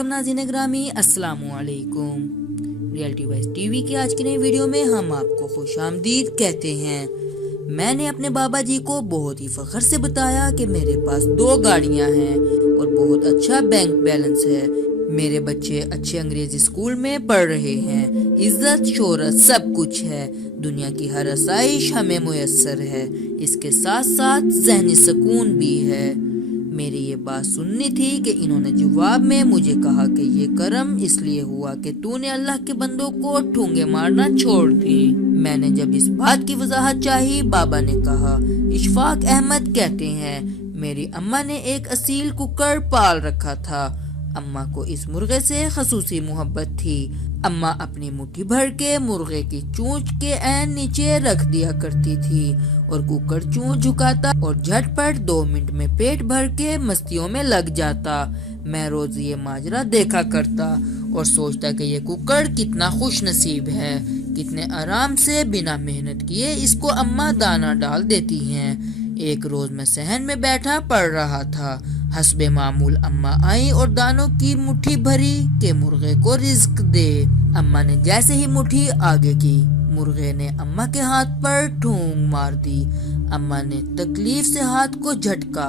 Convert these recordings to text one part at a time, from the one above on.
मोहतरम नाज़रीन ग्रामी अस्सलामु अलैकुम। रियलिटी वाइज टीवी की आज की नई वीडियो में हम आपको खुशामदीद कहते हैं। मैंने अपने बाबा जी को बहुत ही फख्र से बताया कि मेरे पास 2 गाड़ियां हैं और बहुत अच्छा बैंक बैलेंस है। मेरे बच्चे अच्छे अंग्रेजी स्कूल में पढ़ रहे हैं। इज्जत शोहरत सब कुछ है। दुनिया की हर आसाइश हमें मुयस्सर है। इसके साथ साथ ज़हनी सुकून भी है। मेरी ये बात सुननी थी कि इन्होंने जवाब में मुझे कहा कि ये करम इसलिए हुआ कि तूने अल्लाह के बंदों को ठूंगे मारना छोड़ दी। मैंने जब इस बात की वजाहत चाही, बाबा ने कहा, इशफाक अहमद कहते हैं, मेरी अम्मा ने एक असील कुक्कड़ पाल रखा था। अम्मा को इस मुर्गे से खसूसी मोहब्बत थी। अम्मा अपनी मुट्ठी भर के मुर्गे की चोंच के ऐन नीचे रख दिया करती थी और कुक्कड़ चोंच झुकाता और झटपट 2 मिनट में पेट भर के मस्तियों में लग जाता। मैं रोज ये माजरा देखा करता और सोचता कि ये कुक्कड़ कितना खुश नसीब है, कितने आराम से बिना मेहनत किए इसको अम्मा दाना डाल देती हैं। एक रोज मैं सहन में बैठा पढ़ रहा था। हस्बे मामूल अम्मा आई और दानों की मुट्ठी भरी के मुर्गे को रिज्क दे। अम्मा ने जैसे ही मुट्ठी आगे की, मुर्गे ने अम्मा के हाथ पर ठूंग मार दी। अम्मा ने तकलीफ से हाथ को झटका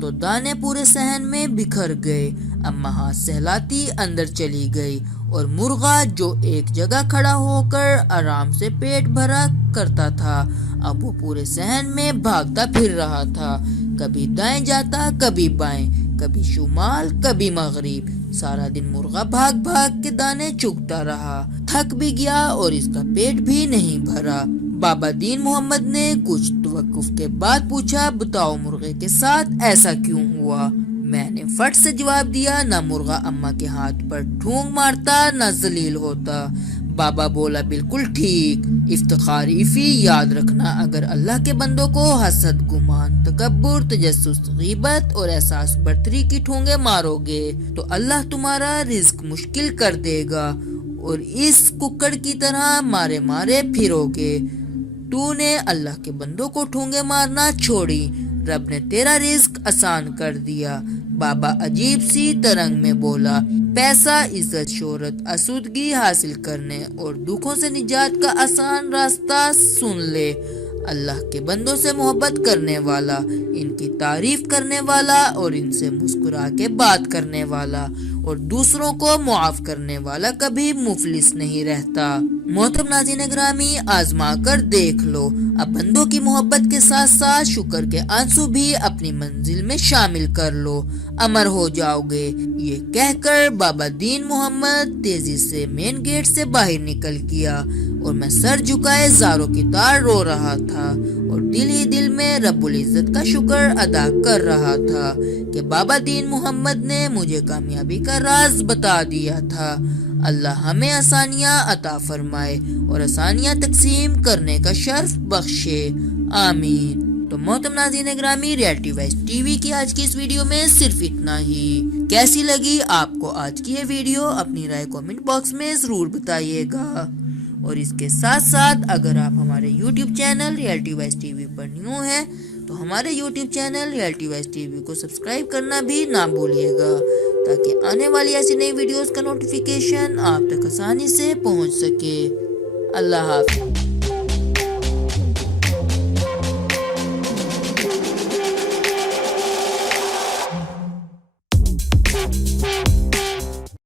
तो दाने पूरे सहन में बिखर गए। अम्मा हाथ सहलाती अंदर चली गई और मुर्गा जो एक जगह खड़ा होकर आराम से पेट भरा करता था, अब वो पूरे सहन में भागता फिर रहा था। कभी दाएं जाता, कभी बाएं, कभी शुमाल, कभी मगरिब। सारा दिन मुर्गा भाग भाग के दाने चुगता रहा। थक भी गया और इसका पेट भी नहीं भरा। बाबा दीन मोहम्मद ने कुछ तवक्कुफ के बाद पूछा, बताओ मुर्गे के साथ ऐसा क्यों हुआ? मैंने फट से जवाब दिया, ना मुर्गा अम्मा के हाथ पर ठूंग मारता, ना जलील होता। बाबा बोला, बिल्कुल ठीक। इफ्तिखार इफी याद रखना, अगर अल्लाह के बंदों को हसद, गुमान, तकब्बुर, तजस्सुस, गीबत और एहसास बर्तरी की ठूंगे मारोगे तो अल्लाह तुम्हारा रिज्क मुश्किल कर देगा और इस कुक्कड़ की तरह मारे मारे फिरोगे। तूने अल्लाह के बंदों को ठूंगे मारना छोड़ी, रब ने तेरा रिज्क आसान कर दिया। बाबा अजीब सी तरंग में बोला, पैसा, इज्जत, शोहरत, आसूदगी हासिल करने और दुखों से निजात का आसान रास्ता सुन ले। अल्लाह के बंदों से मोहब्बत करने वाला, इनकी तारीफ करने वाला और इनसे मुस्कुरा के बात करने वाला और दूसरों को मुआफ करने वाला कभी मुफलिस नहीं रहता। मोहतरम नाज़रीन ग्रामी, आजमा कर देख लो। अब बंदों की मोहब्बत के साथ साथ शुक्र के आंसू भी अपनी मंजिल में शामिल कर लो, अमर हो जाओगे। ये कहकर बाबा दीन मोहम्मद तेजी से मेन गेट से बाहर निकल गया और मैं सर झुकाए ज़ारों की तार रो रहा था और दिल ही दिल में रब्बुल इज्जत का शुक्र अदा कर रहा था कि बाबा दीन मोहम्मद ने मुझे कामयाबी का राज बता दिया था। अल्लाह हमें आसानियां अता फरमाए और आसानियां तकसीम करने का शर्फ बख्शे, आमीन। तो मोहतरम नाज़रीन ग्रामी, रियलिटी वाइज टीवी की आज की इस वीडियो में सिर्फ इतना ही। कैसी लगी आपको आज की ये वीडियो? अपनी राय कमेंट बॉक्स में जरूर बताइएगा और इसके साथ साथ अगर आप हमारे YouTube channel reality wise TV पर न्यू हैं तो हमारे YouTube channel reality wise TV को सब्सक्राइब करना भी ना भूलिएगा ताकि आने वाली ऐसी नई वीडियोस का नोटिफिकेशन आप तक आसानी से पहुंच सके। अल्लाह हाफ़िज़।